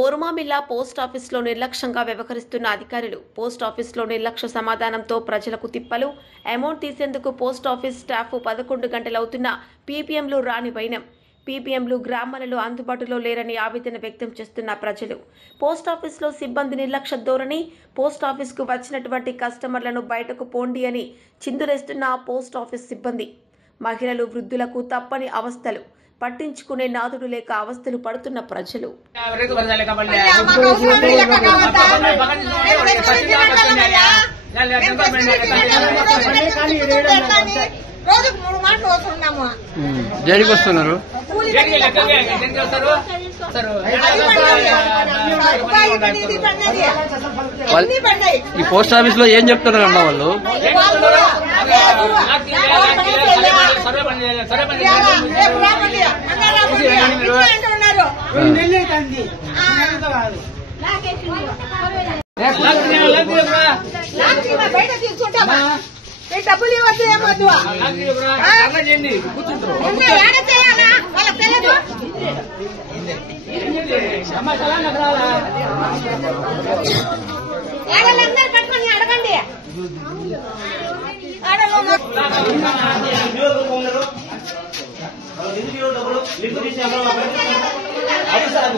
బోరుమామిల్లా పోస్టాఫీసులో నిర్లక్ష్యంగా వ్యవహరిస్తున్న అధికారులు. పోస్టాఫీసులో నిర్లక్ష్య సమాధానంతో ప్రజలకు తిప్పలు. అమౌంట్ తీసేందుకు పోస్టాఫీస్ స్టాఫ్ 11 గంటలవుతున్నా పీపీఎంలు రాని వైనం. పీపీఎంలు గ్రామాలలో అందుబాటులో లేరని ఆవేదన వ్యక్తం చేస్తున్న ప్రజలు. పోస్టాఫీసులో సిబ్బంది నిర్లక్ష్య ధోరణి. పోస్టాఫీసుకు వచ్చినటువంటి కస్టమర్లను బయటకు పోండి అని చిందులేస్తున్న పోస్టాఫీస్ సిబ్బంది. మహిళలు, వృద్ధులకు తప్పని అవస్థలు. పట్టించుకునే నాదుడు లేక అవస్థలు పడుతున్న ప్రజలు. జైలుకి వస్తున్నారు. ఈ పోస్ట్ ఆఫీస్ లో ఏం చెప్తున్నారు అన్న వాళ్ళు? డబ్బులు ఇవ్వద్దు, ఏమొద్దు. ఆడలందరూ కట్టుకొని అడగండి. సార్